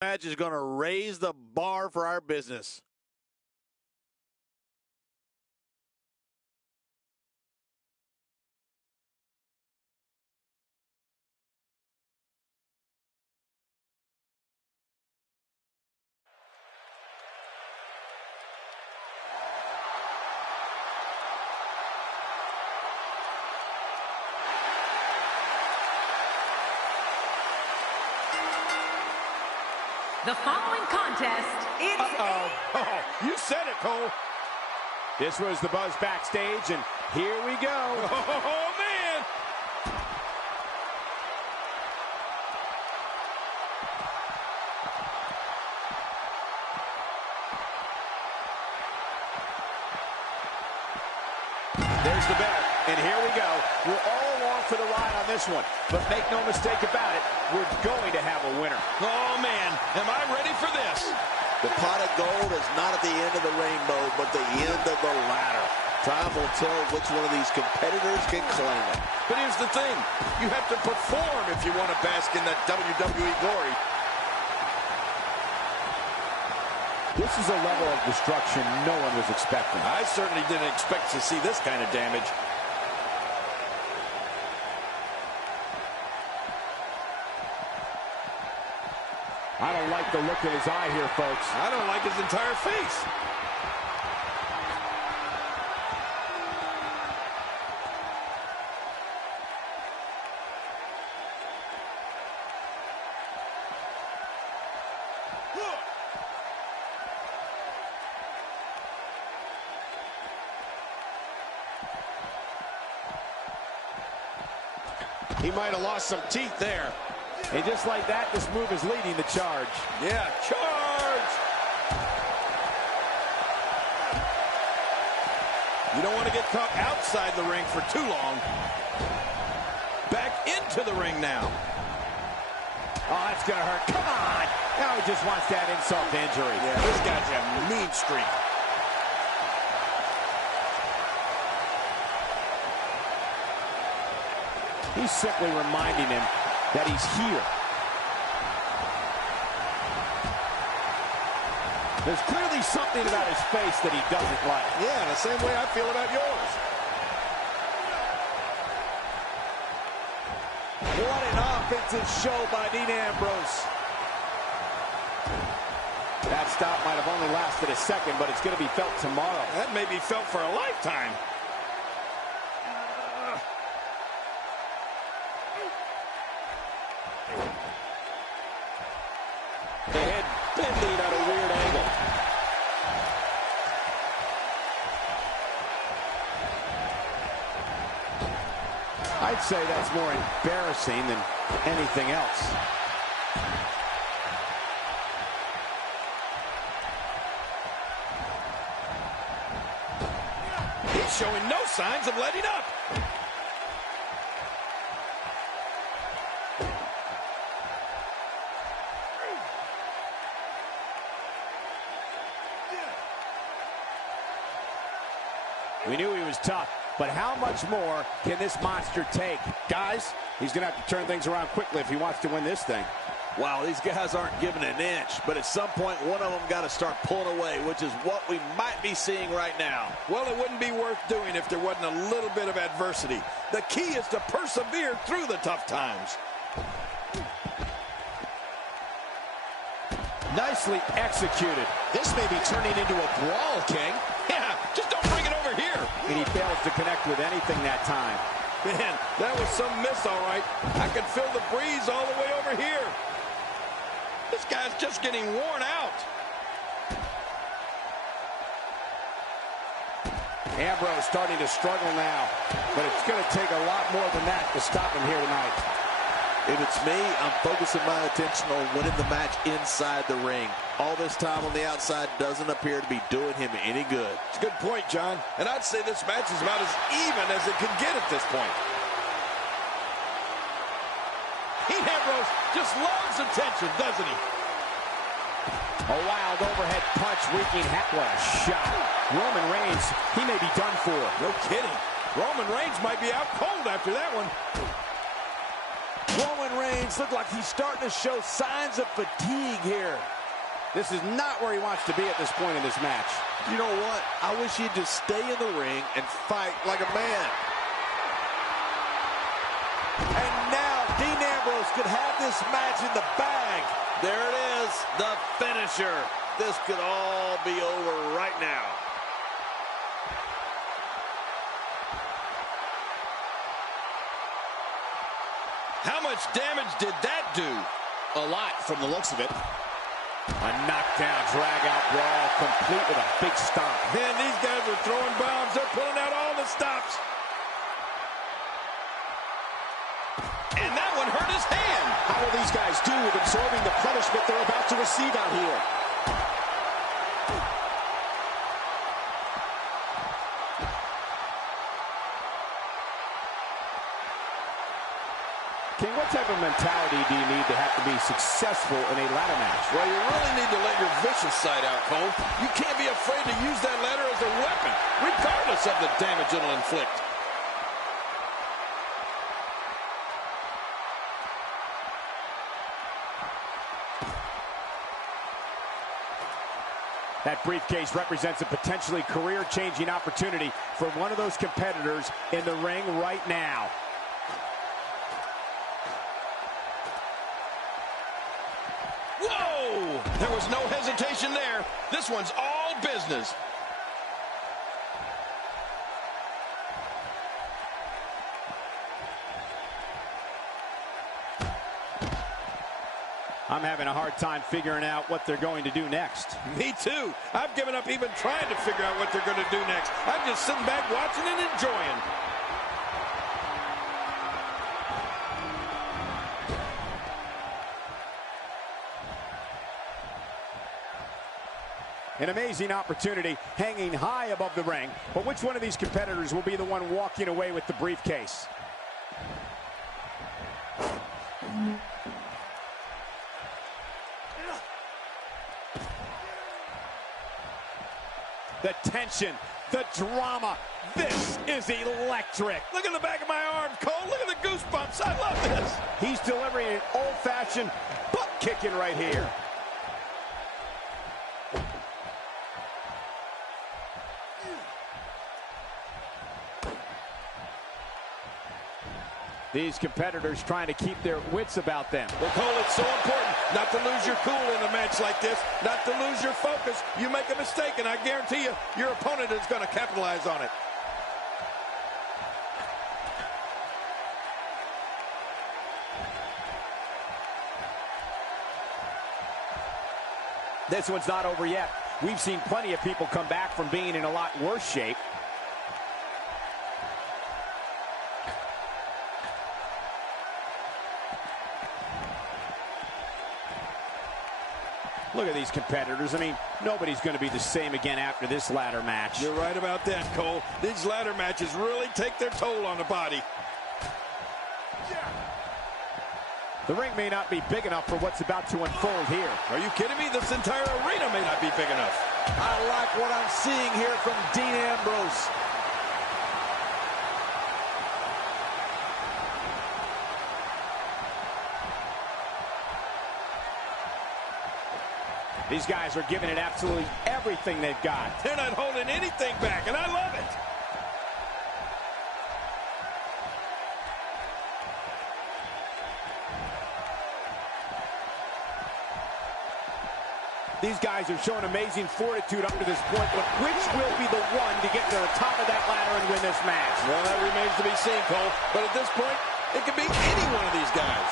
Match is going to raise the bar for our business. The following contest is Oh, you said it, Cole. This was the buzz backstage, and here we go. Oh, man. There's the bell, and here we go. We're all along for the ride on this one, but make no mistake about it, we're going to have a winner. Oh, man. Am I ready for this? The pot of gold is not at the end of the rainbow, but the end of the ladder. Time will tell which one of these competitors can claim it. But here's the thing. You have to perform if you want to bask in that WWE glory. This is a level of destruction no one was expecting. I certainly didn't expect to see this kind of damage. I don't like the look in his eye here, folks. I don't like his entire face. He might have lost some teeth there. And just like that, this move is leading the charge. Yeah, charge! You don't want to get caught outside the ring for too long. Back into the ring now. Oh, that's going to hurt. Come on! Now he just wants that insult to injury. Yeah, this guy's a mean streak. He's simply reminding him that he's here. There's clearly something about his face that he doesn't like. Yeah, the same way I feel about yours. What an offensive show by Dean Ambrose. That stop might have only lasted a second, but it's going to be felt tomorrow. That may be felt for a lifetime. The head bending at a weird angle. I'd say that's more embarrassing than anything else. He's showing no signs of letting up. We knew he was tough, but how much more can this monster take? Guys, he's going to have to turn things around quickly if he wants to win this thing. Wow, these guys aren't giving an inch, but at some point, one of them got to start pulling away, which is what we might be seeing right now. Well, it wouldn't be worth doing if there wasn't a little bit of adversity. The key is to persevere through the tough times. Nicely executed. This may be turning into a brawl, King. Yeah, just don't bring it over here. And he fails to connect with anything that time. Man, that was some miss, all right. I could feel the breeze all the way over here. This guy's just getting worn out. Ambrose starting to struggle now, but it's going to take a lot more than that to stop him here tonight. If it's me, I'm focusing my attention on winning the match inside the ring. All this time on the outside doesn't appear to be doing him any good. It's a good point, John. And I'd say this match is about as even as it could get at this point. Ambrose just loves attention, doesn't he? A wild overhead punch wreaking havoc. What a shot. Roman Reigns, he may be done for. No kidding. Roman Reigns might be out cold after that one. Roman Reigns things look like he's starting to show signs of fatigue here. This is not where he wants to be at this point in this match. You know what? I wish he'd just stay in the ring and fight like a man. And now Dean Ambrose could have this match in the bag. There it is, the finisher. This could all be over right now. How much damage did that do? A lot from the looks of it. A knockdown, drag-out brawl, complete with a big stomp. Man, these guys are throwing bombs. They're pulling out all the stops. And that one hurt his hand. How will these guys do with absorbing the punishment they're about to receive out here? King, what type of mentality do you need to have to be successful in a ladder match? Well, you really need to let your vicious side out, Cole. You can't be afraid to use that ladder as a weapon, regardless of the damage it'll inflict. That briefcase represents a potentially career-changing opportunity for one of those competitors in the ring right now. Whoa! There was no hesitation there. This one's all business. I'm having a hard time figuring out what they're going to do next. Me too. I've given up even trying to figure out what they're going to do next. I'm just sitting back watching and enjoying. An amazing opportunity hanging high above the ring. But which one of these competitors will be the one walking away with the briefcase? The tension, the drama. This is electric. Look at the back of my arm, Cole. Look at the goosebumps. I love this. He's delivering an old-fashioned butt kicking right here. These competitors trying to keep their wits about them. Well, Cole, it's so important not to lose your cool in a match like this, not to lose your focus. You make a mistake, and I guarantee you, your opponent is going to capitalize on it. This one's not over yet. We've seen plenty of people come back from being in a lot worse shape. Look at these competitors. I mean, nobody's going to be the same again after this ladder match. You're right about that, Cole. These ladder matches really take their toll on the body. The ring may not be big enough for what's about to unfold here. Are you kidding me? This entire arena may not be big enough. I like what I'm seeing here from Dean Ambrose. These guys are giving it absolutely everything they've got. They're not holding anything back, and I love it. These guys have shown amazing fortitude up to this point, but which will be the one to get to the top of that ladder and win this match? Well, that remains to be seen, Cole. But at this point, it could be any one of these guys.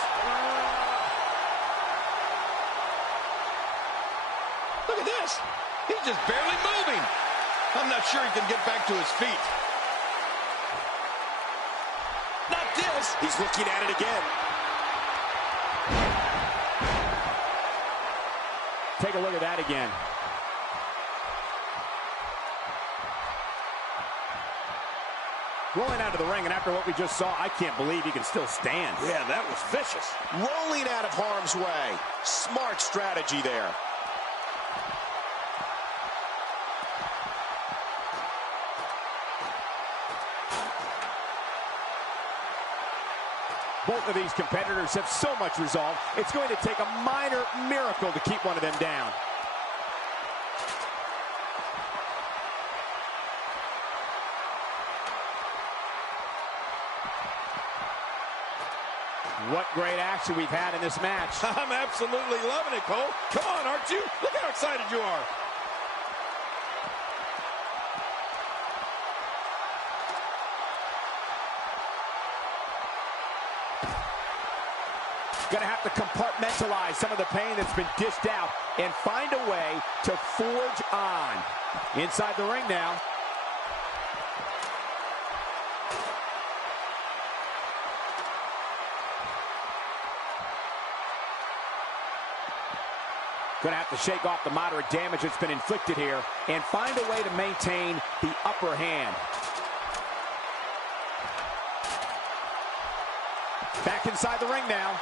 Look at this. He's just barely moving. I'm not sure he can get back to his feet. Not this. He's looking at it again. Take a look at that again. Rolling out of the ring, and after what we just saw, I can't believe he can still stand. Yeah, that was vicious. Rolling out of harm's way. Smart strategy there. Both of these competitors have so much resolve, it's going to take a minor miracle to keep one of them down. What great action we've had in this match. I'm absolutely loving it, Cole. Come on, aren't you? Look how excited you are. Going to have to compartmentalize some of the pain that's been dished out and find a way to forge on. Inside the ring now. Going to have to shake off the moderate damage that's been inflicted here and find a way to maintain the upper hand. Back inside the ring now.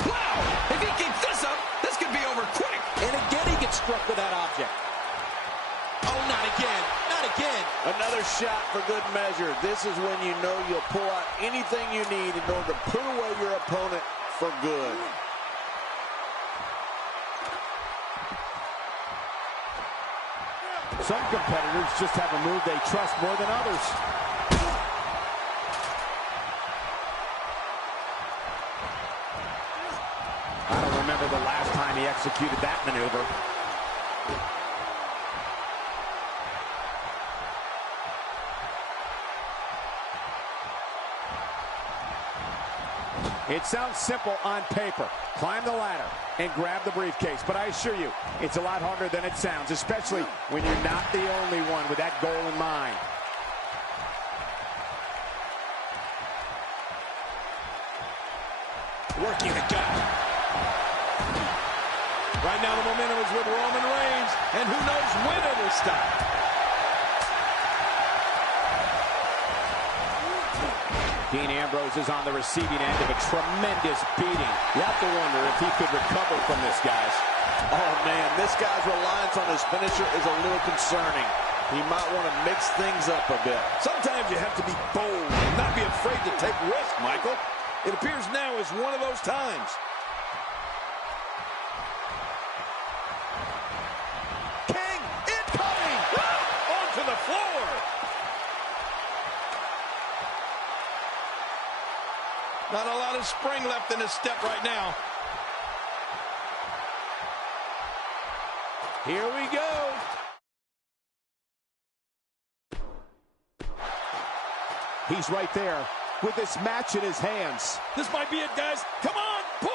Wow! If he keeps this up, this could be over quick. And again, he gets struck with that object. Oh, not again. Not again. Another shot for good measure. This is when you know you'll pull out anything you need in order to put away your opponent for good. Some competitors just have a move they trust more than others. I don't remember the last time he executed that maneuver. It sounds simple on paper. Climb the ladder and grab the briefcase. But I assure you, it's a lot harder than it sounds, especially when you're not the only one with that goal in mind. Working the gut. Right now the momentum is with Roman Reigns, and who knows when it will stop. Dean Ambrose is on the receiving end of a tremendous beating. You have to wonder if he could recover from this, guys. Oh, man, this guy's reliance on his finisher is a little concerning. He might want to mix things up a bit. Sometimes you have to be bold and not be afraid to take risks, Michael. It appears now is one of those times. King incoming! Onto the floor! Not a lot of spring left in his step right now. Here we go. He's right there with this match in his hands. This might be it, guys. Come on, pull!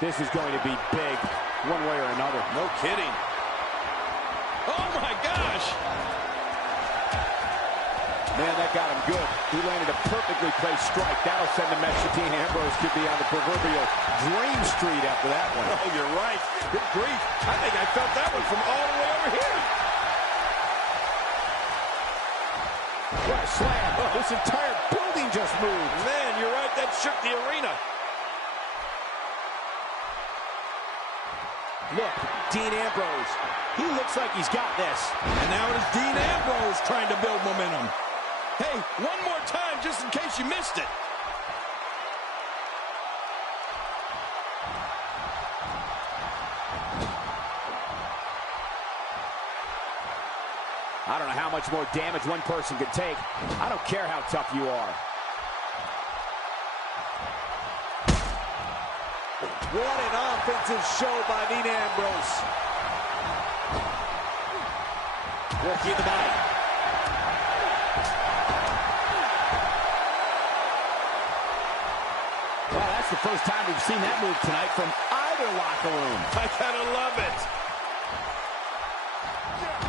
This is going to be big, one way or another. No kidding. Oh, my gosh! Man, that got him good. He landed a perfectly placed strike. That'll send a message to Dean Ambrose could be on the proverbial dream street after that one. Oh, you're right. Good grief. I think I felt that one from all the way over here. What a slam. Oh, this entire building just moved. Man, you're right. That shook the arena. Look, Dean Ambrose. He looks like he's got this. And now it is Dean Ambrose trying to build momentum. Hey, one more time just in case you missed it. I don't know how much more damage one person could take. I don't care how tough you are. What an offensive show by Dean Ambrose. Working the body. Well, that's the first time we've seen that move tonight from either locker room. I gotta love it.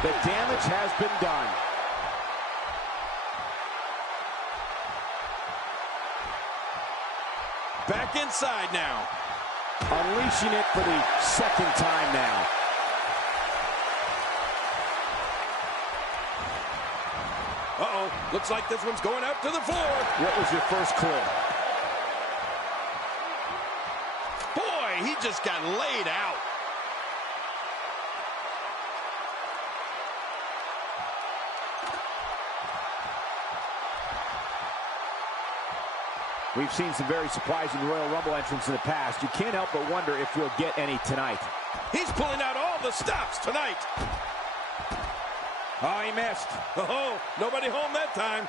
The damage has been done. Back inside now. Unleashing it for the second time now. Uh-oh, looks like this one's going out to the floor. What was your first clue? Boy, he just got laid out. We've seen some very surprising Royal Rumble entrants in the past. You can't help but wonder if we'll get any tonight. He's pulling out all the stops tonight. Oh, he missed. Oh, nobody home that time.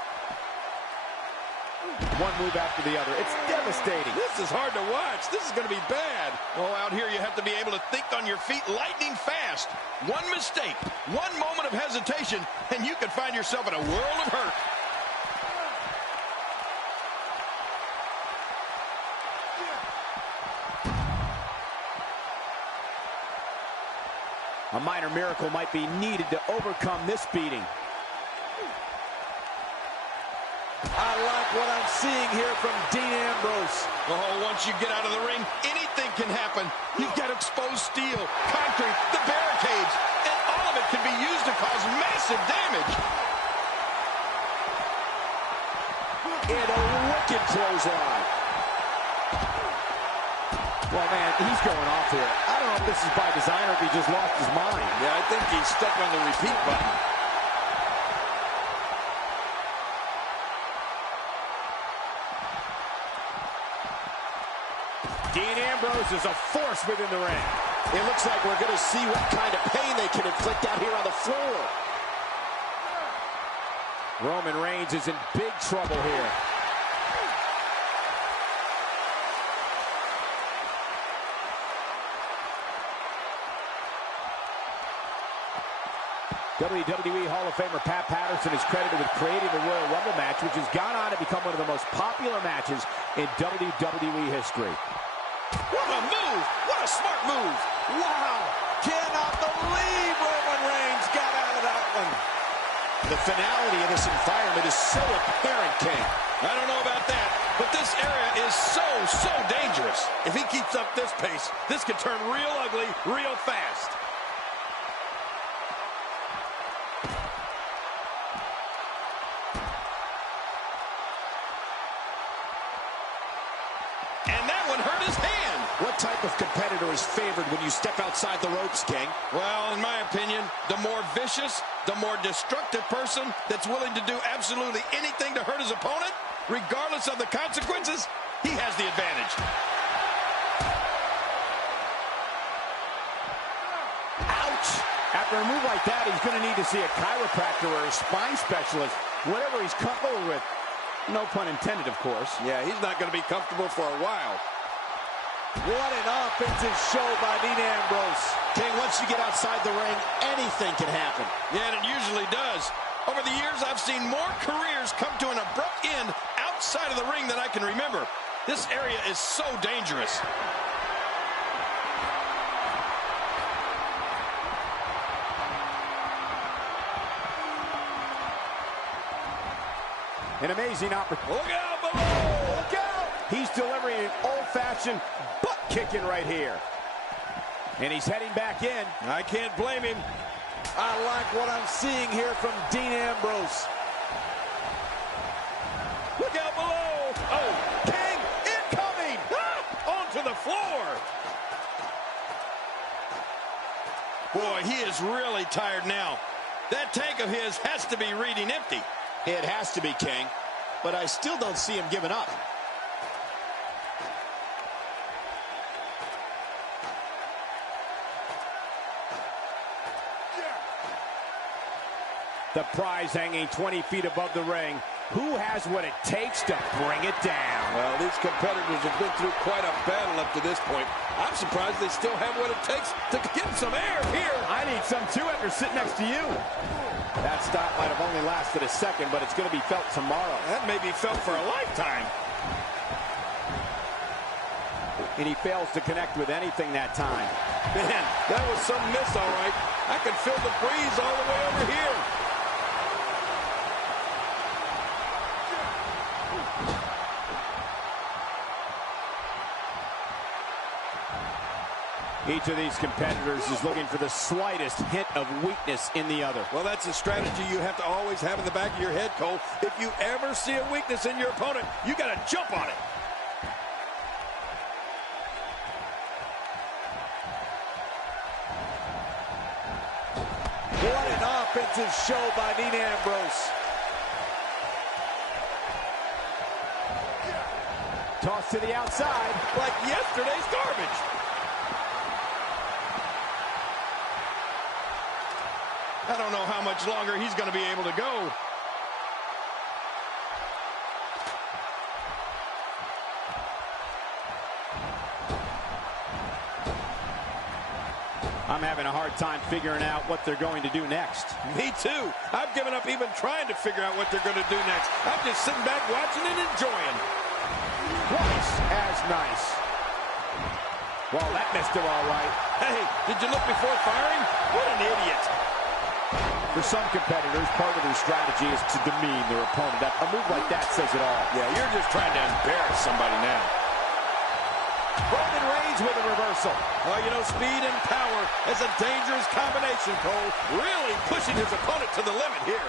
One move after the other. It's devastating. This is hard to watch. This is going to be bad. Oh, out here you have to be able to think on your feet lightning fast. One mistake, one moment of hesitation, and you could find yourself in a world of hurt. A minor miracle might be needed to overcome this beating. I like what I'm seeing here from Dean Ambrose. Oh, once you get out of the ring, anything can happen. You've got exposed steel, concrete, the barricades, and all of it can be used to cause massive damage. And a wicked clothesline. Well, man, he's going off here. I don't know if this is by design or if he just lost his mind. Yeah, I think he's stuck on the repeat button. Dean Ambrose is a force within the ring. It looks like we're going to see what kind of pain they can inflict out here on the floor. Roman Reigns is in big trouble here. WWE Hall of Famer Pat Patterson is credited with creating the Royal Rumble match, which has gone on to become one of the most popular matches in WWE history. What a move! What a smart move! Wow! Cannot believe Roman Reigns got out of that one. The finality of this environment is so apparent, King. I don't know about that, but this area is so dangerous. If he keeps up this pace, this could turn real ugly real fast. And that one hurt his hand. What type of competitor is favored when you step outside the ropes, King? Well, in my opinion, the more vicious, the more destructive person that's willing to do absolutely anything to hurt his opponent, regardless of the consequences, he has the advantage. Ouch! After a move like that, he's going to need to see a chiropractor or a spine specialist, whatever he's comfortable with. No pun intended, of course. Yeah, he's not going to be comfortable for a while. What an offensive show by Dean Ambrose. King, once you get outside the ring, anything can happen. Yeah, and it usually does. Over the years, I've seen more careers come to an abrupt end outside of the ring than I can remember. This area is so dangerous. An amazing opportunity. Look out below! Look out! He's delivering an old-fashioned butt kicking right here. And he's heading back in. I can't blame him. I like what I'm seeing here from Dean Ambrose. Look out below! Oh, King incoming! Ah, onto the floor! Boy, he is really tired now. That tank of his has to be reading empty. It has to be, King, but I still don't see him giving up. The prize hanging 20 feet above the ring. Who has what it takes to bring it down? Well, these competitors have been through quite a battle up to this point. I'm surprised they still have what it takes to get some air here. I need some too after sitting next to you. That stop might have only lasted a second, but it's going to be felt tomorrow. That may be felt for a lifetime. And he fails to connect with anything that time. Man, that was some miss, all right. I can feel the breeze all the way over here. Each of these competitors is looking for the slightest hint of weakness in the other. Well, that's a strategy you have to always have in the back of your head, Cole. If you ever see a weakness in your opponent, you got to jump on it. What an offensive show by Dean Ambrose. Toss to the outside. Like yesterday's garbage. I don't know how much longer he's going to be able to go. I'm having a hard time figuring out what they're going to do next. Me too. I've given up even trying to figure out what they're going to do next. I'm just sitting back watching and enjoying. Twice as nice. Well, that missed him all right. Hey, did you look before firing? What an idiot. For some competitors, part of their strategy is to demean their opponent. A move like that says it all. Yeah, you're just trying to embarrass somebody now. Roman Reigns with a reversal. Well, you know, speed and power is a dangerous combination, Cole. Really pushing his opponent to the limit here.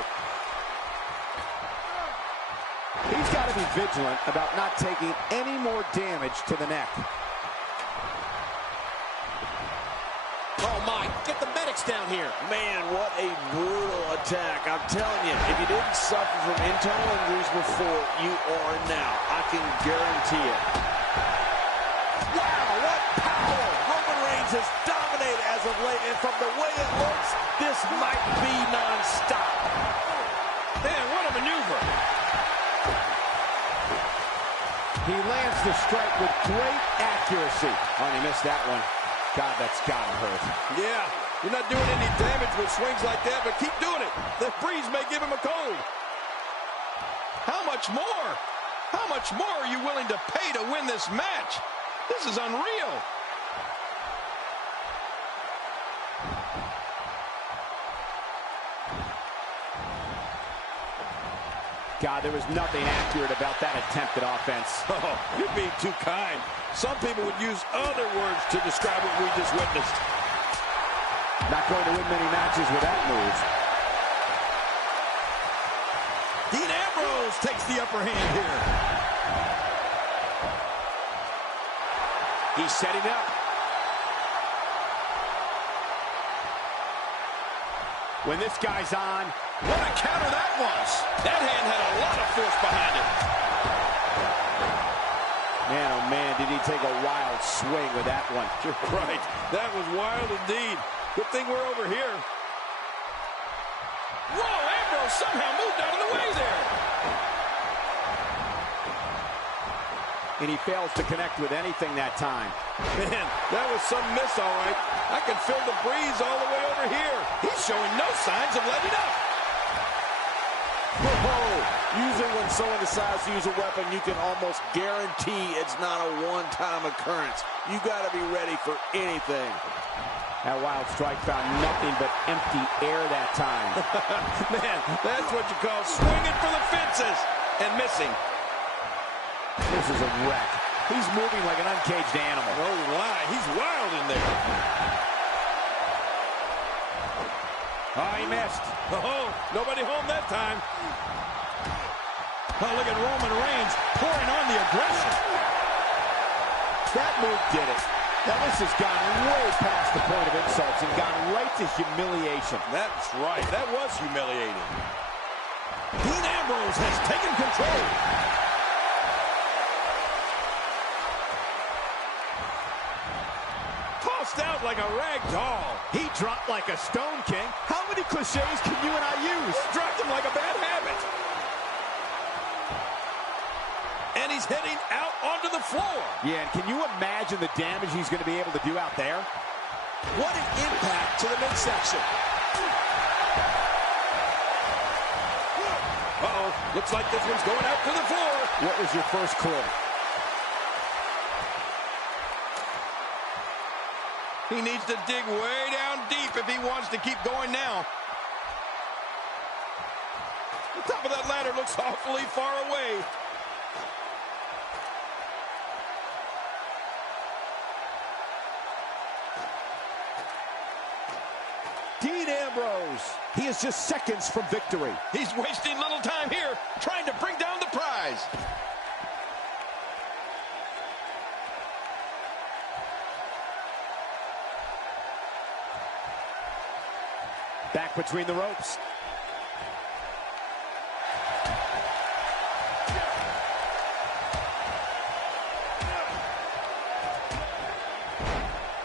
He's got to be vigilant about not taking any more damage to the neck. Oh, my. Get the medics down here. Man, what a brutal attack. I'm telling you, if you didn't suffer from internal injuries before, you are now. I can guarantee it. Wow, what power! Roman Reigns has dominated as of late, and from the way it looks, this might be non-stop. Man, what a maneuver. He lands the strike with great accuracy. Oh, and he missed that one. God, that's gotta hurt. Yeah, you're not doing any damage with swings like that, but keep doing it. The breeze may give him a cold. How much more? How much more are you willing to pay to win this match? This is unreal. God, there was nothing accurate about that attempted offense. Oh, you're being too kind. Some people would use other words to describe what we just witnessed. Not going to win many matches with that move. Dean Ambrose takes the upper hand here. He's setting up. When this guy's on, what a counter that was. That hand had a lot of force behind it. Man, oh man, did he take a wild swing with that one. You're right. That was wild indeed. Good thing we're over here. Whoa, Ambrose somehow moved out of the way there. And he fails to connect with anything that time. Man, that was some miss, all right. I can feel the breeze all the way over here. He's showing no signs of letting up. Whoa. Usually when someone decides to use a weapon, you can almost guarantee it's not a one-time occurrence. You got to be ready for anything. That wild strike found nothing but empty air that time. Man, that's what you call swinging for the fences and missing. This is a wreck. He's moving like an uncaged animal. No lie, he's wild in there. Oh, he missed. Oh, nobody home that time. Oh, look at Roman Reigns pouring on the aggression. That move did it. Now this has gone way past the point of insults and gone right to humiliation. That's right, that was humiliating. Dean Ambrose has taken control. Tossed out like a rag doll. He dropped like a stone king. How many cliches can you and I use? Dropped him like a bad habit. And he's heading out onto the floor. Yeah, and can you imagine the damage he's going to be able to do out there? What an impact to the midsection. Uh-oh, looks like this one's going out to the floor. What was your first clue? He needs to dig way down deep if he wants to keep going now. The top of that ladder looks awfully far away. Dean Ambrose. He is just seconds from victory. He's wasting little time here, trying to bring down the prize. Back between the ropes.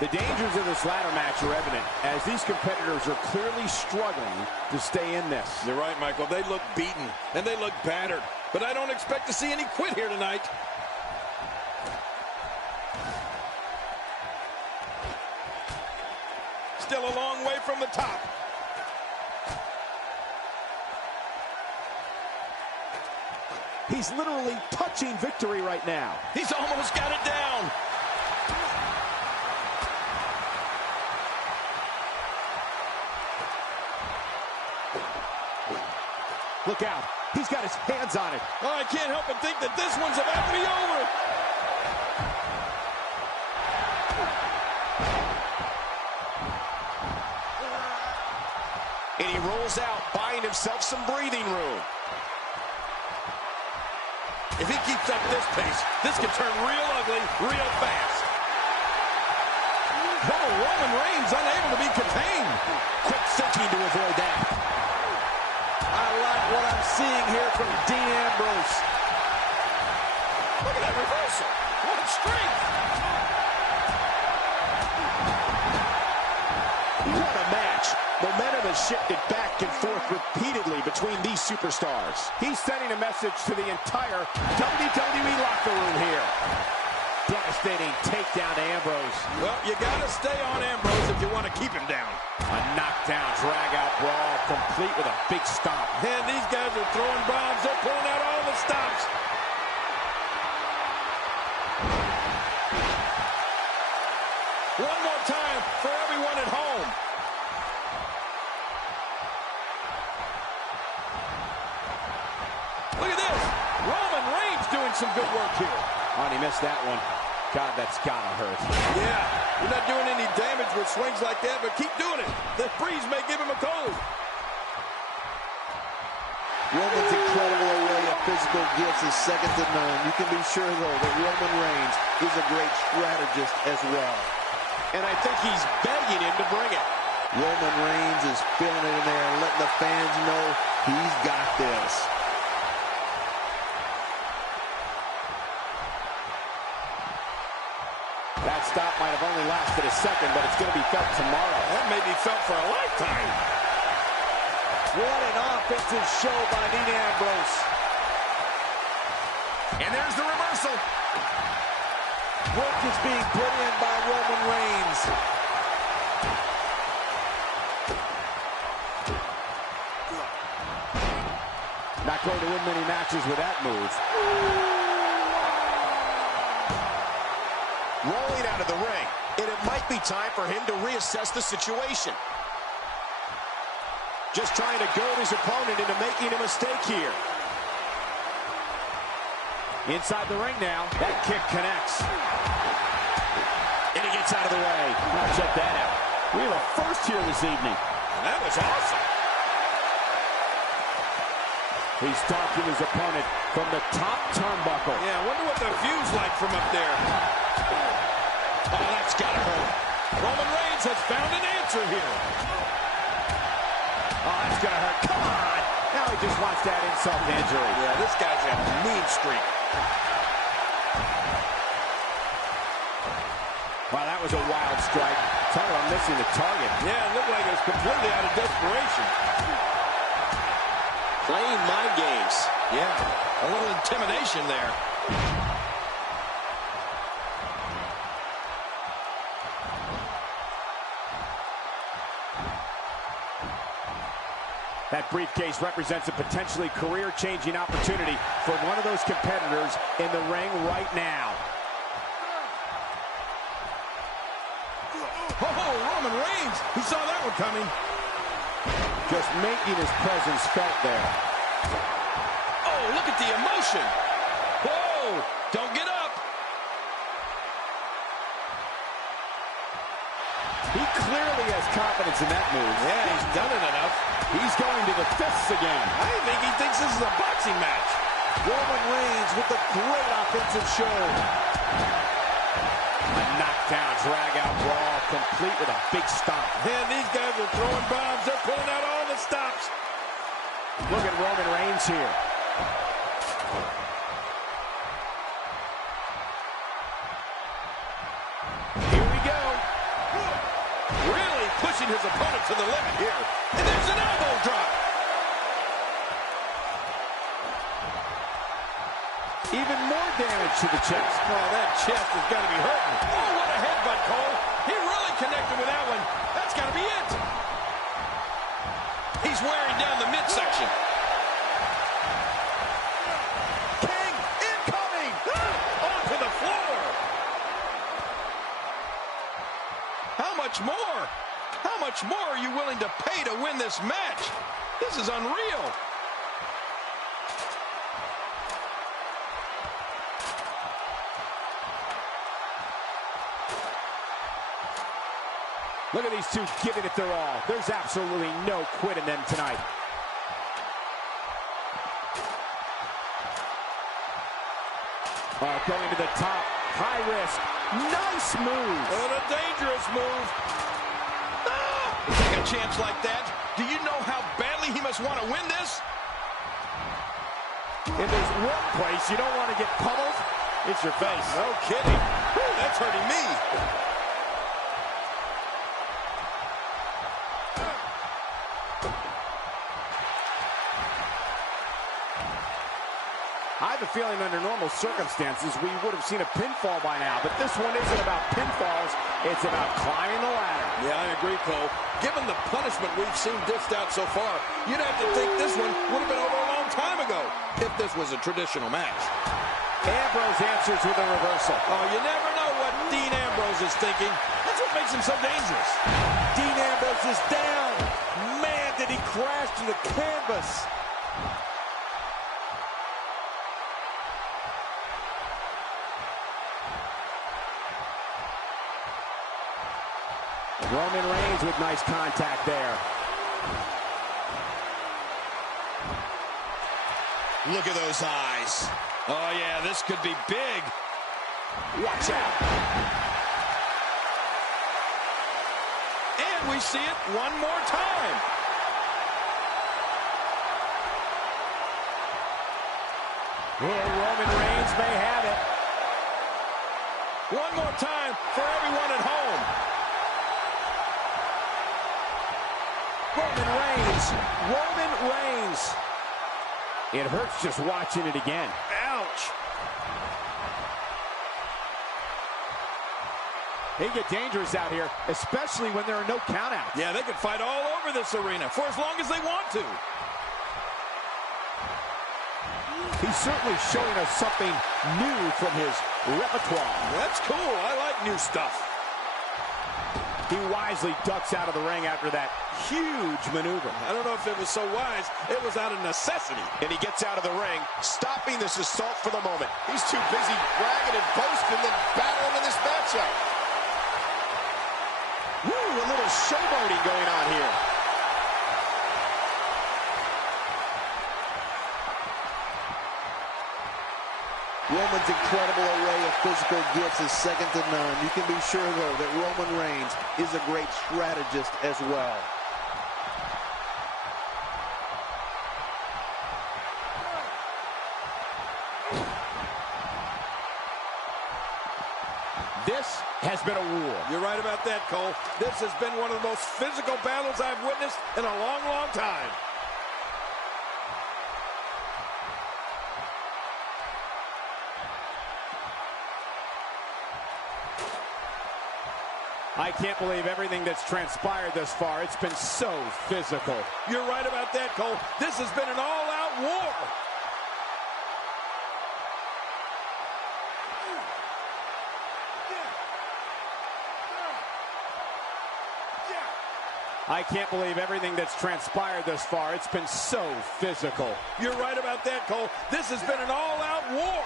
The dangers of this ladder match are evident as these competitors are clearly struggling to stay in this. You're right, Michael. They look beaten and they look battered, but I don't expect to see any quit here tonight. Still a long way from the top. He's literally touching victory right now. He's almost got it down. Look out. He's got his hands on it. Oh, I can't help but think that this one's about to be over. And he rolls out, buying himself some breathing room. If he keeps up this pace, this could turn real ugly real fast. Oh, Roman Reigns unable to be contained. Quick thinking to avoid that. I like what I'm seeing here from Dean Ambrose. Look at that reversal. What strength. What a match. Momentum has shifted back and forth repeatedly between these superstars. He's sending a message to the entire WWE locker room here. Devastating takedown to Ambrose. Well, you got to stay on Ambrose if you want to keep him down. A knockdown, drag-out brawl, complete with a big stomp. And these guys are throwing bombs. They're pulling out all the stops. One more time for everyone at home. Look at this. Roman Reigns doing some good work here. Oh, and he missed that one. God, that's gotta hurt. Yeah, you're not doing any damage with swings like that, but keep doing it. The breeze may give him a cold. Roman's incredible array of physical gifts is second to none. You can be sure, though, that Roman Reigns is a great strategist as well. And I think he's begging him to bring it. Roman Reigns is feeling it in there and letting the fans know he's got this. That stop might have only lasted a second, but it's going to be felt tomorrow. That may be felt for a lifetime. What an offensive show by Dean Ambrose. And there's the reversal. Work is being put in by Roman Reigns. Not going to win many matches with that move. Rolling out of the ring, and it might be time for him to reassess the situation. Just trying to goad his opponent into making a mistake here. Inside the ring now. That kick connects. And he gets out of the way. I'll check that out. We have a first here this evening. And that was awesome. He's stalking his opponent from the top turnbuckle. Yeah, I wonder what the view's like from up there. Oh, that's gotta hurt. Roman Reigns has found an answer here. Oh, that's gonna hurt. Come on! Now he just wants that insult to injury. Yeah, this guy's a mean streak. Wow, that was a wild strike. Talk about missing the target. Yeah, it looked like it was completely out of desperation. Playing mind games. Yeah, a little intimidation there. That briefcase represents a potentially career-changing opportunity for one of those competitors in the ring right now. Oh, Roman Reigns! He saw that one coming. Just making his presence felt there. Oh, look at the emotion. Whoa! Don't get up. He clearly has confidence in that move. Yeah, he's done it enough. He's going to the fists again. I think he thinks this is a boxing match. Roman Reigns with a great offensive show. A knockdown, drag-out brawl, complete with a big stomp. And these guys are throwing bombs. They're pulling out all the stops. Look at Roman Reigns here. Here we go. pushing his opponent to the limit here. And there's an elbow drop. Even more damage to the chest. Oh, that chest has got to be hurting. Oh, what a headbutt, Cole. He really connected with that one. That's got to be it. He's wearing down the midsection. King incoming. Onto the floor. How much more? How much more are you willing to pay to win this match? This is unreal. Look at these two giving it their all. There's absolutely no quit in them tonight. Going to the top. High risk. Nice move. What a dangerous move. Take a chance like that. Do you know how badly he must want to win this? If there's one place you don't want to get pummeled, it's your face. No kidding. Whew, that's hurting me. I have a feeling under normal circumstances we would have seen a pinfall by now, but this one isn't about pinfalls, it's about climbing the ladder. Yeah, I agree, Cole. Given the punishment we've seen dished out so far, you'd have to think this one would have been over a long time ago if this was a traditional match. Ambrose answers with a reversal. Oh, you never know what Dean Ambrose is thinking. That's what makes him so dangerous. Dean Ambrose is down. Man, did he crash to the canvas. Roman Reigns with nice contact there. Look at those eyes. Oh, yeah, this could be big. Watch out. And we see it one more time. Well, Roman Reigns may have it. One more time for everyone at home. Roman Reigns. Roman Reigns. It hurts just watching it again. Ouch. They get dangerous out here, especially when there are no countouts. Yeah, they could fight all over this arena for as long as they want to. He's certainly showing us something new from his repertoire. That's cool. I like new stuff. He wisely ducks out of the ring after that huge maneuver. I don't know if it was so wise. It was out of necessity. And he gets out of the ring, stopping this assault for the moment. He's too busy bragging and boasting than battling in this matchup. Woo, a little showboating going on here. Roman's incredible array of physical gifts is second to none. You can be sure, though, that Roman Reigns is a great strategist as well. This has been a war. You're right about that, Cole. This has been one of the most physical battles I've witnessed in a long, long time. I can't believe everything that's transpired thus far. It's been so physical. You're right about that, Cole. This has been an all-out war. I can't believe everything that's transpired thus far. It's been so physical. You're right about that, Cole. This has been an all-out war.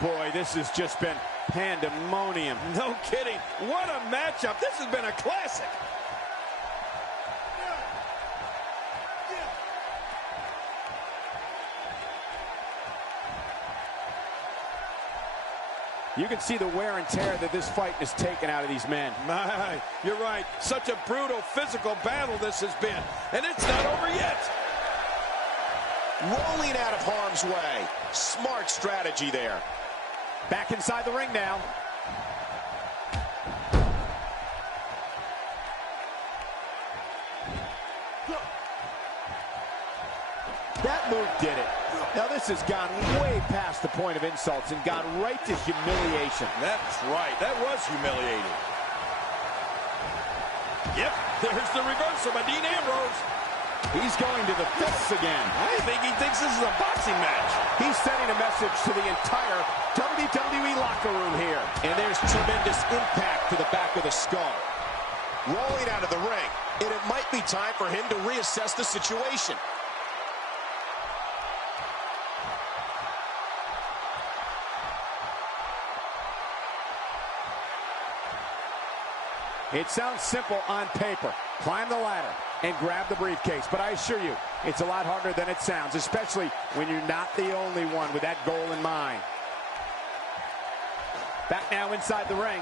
Boy, this has just been pandemonium. No kidding. What a matchup. This has been a classic. You can see the wear and tear that this fight has taken out of these men. My, you're right. Such a brutal physical battle this has been. And it's not over yet. rolling out of harm's way. Smart strategy there. Back inside the ring now. That move did it. Now this has gone way past the point of insults and gone right to humiliation. That's right. That was humiliating. Yep, there's the reversal by Dean Ambrose. He's going to the fists again. I think he thinks this is a boxing match. He's sending a message to the entire WWE locker room here. And there's tremendous impact to the back of the skull. Rolling out of the ring. And it might be time for him to reassess the situation. It sounds simple on paper. Climb the ladder and grab the briefcase. But I assure you, it's a lot harder than it sounds, especially when you're not the only one with that goal in mind. Back now inside the ring.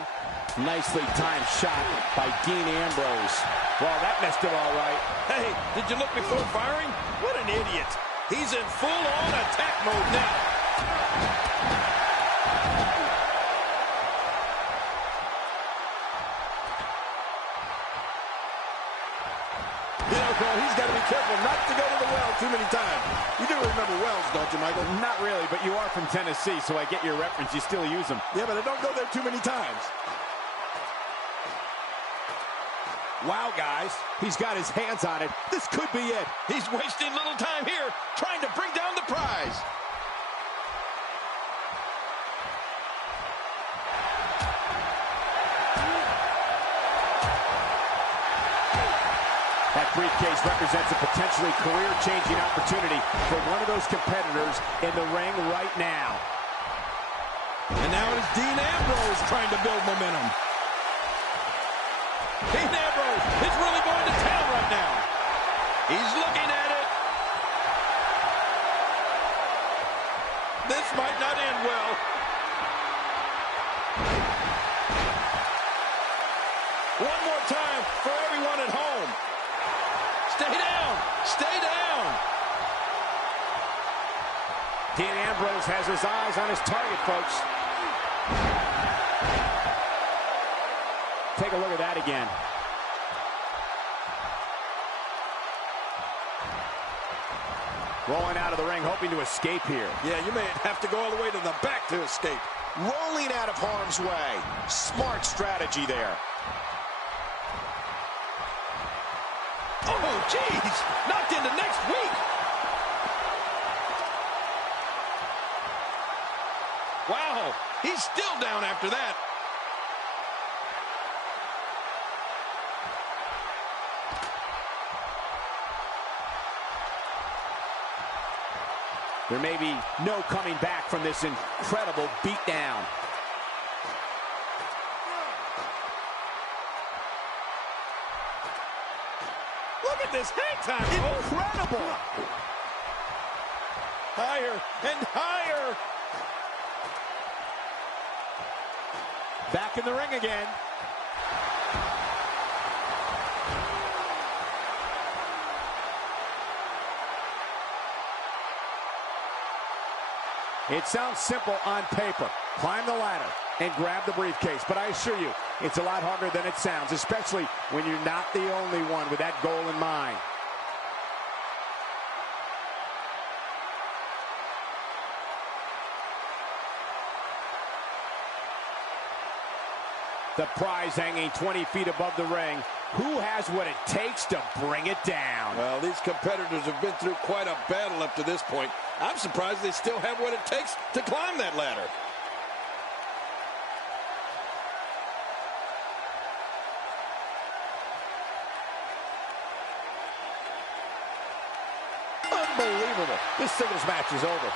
Nicely timed shot by Dean Ambrose. Well, that messed him all right. Hey, did you look before firing? What an idiot. He's in full-on attack mode now. He's got to be careful not to go to the well too many times. You do remember wells, don't you, Michael? Not really, but you are from Tennessee, so I get your reference. You still use them. Yeah, but I don't go there too many times. Wow, guys. He's got his hands on it. This could be it. He's wasting little time here trying to bring down the prize. That briefcase represents a potentially career-changing opportunity for one of those competitors in the ring right now. And now it is Dean Ambrose trying to build momentum. Dean Ambrose is really going to town right now. He's looking at it. This might not end well. One more time for everyone at home. Stay down! Stay down! Dean Ambrose has his eyes on his target, folks. Take a look at that again. Rolling out of the ring, hoping to escape here. Yeah, you may have to go all the way to the back to escape. Rolling out of harm's way. Smart strategy there. Oh, jeez! Knocked into next week! Wow, he's still down after that. There may be no coming back from this incredible beatdown. Look at this hang time. Incredible! Higher and higher. Back in the ring again. It sounds simple on paper. Climb the ladder and grab the briefcase. But I assure you, it's a lot harder than it sounds, especially when you're not the only one with that goal in mind. The prize hanging 20 feet above the ring. Who has what it takes to bring it down? Well, these competitors have been through quite a battle up to this point. I'm surprised they still have what it takes to climb that ladder. Unbelievable. This singles match is over.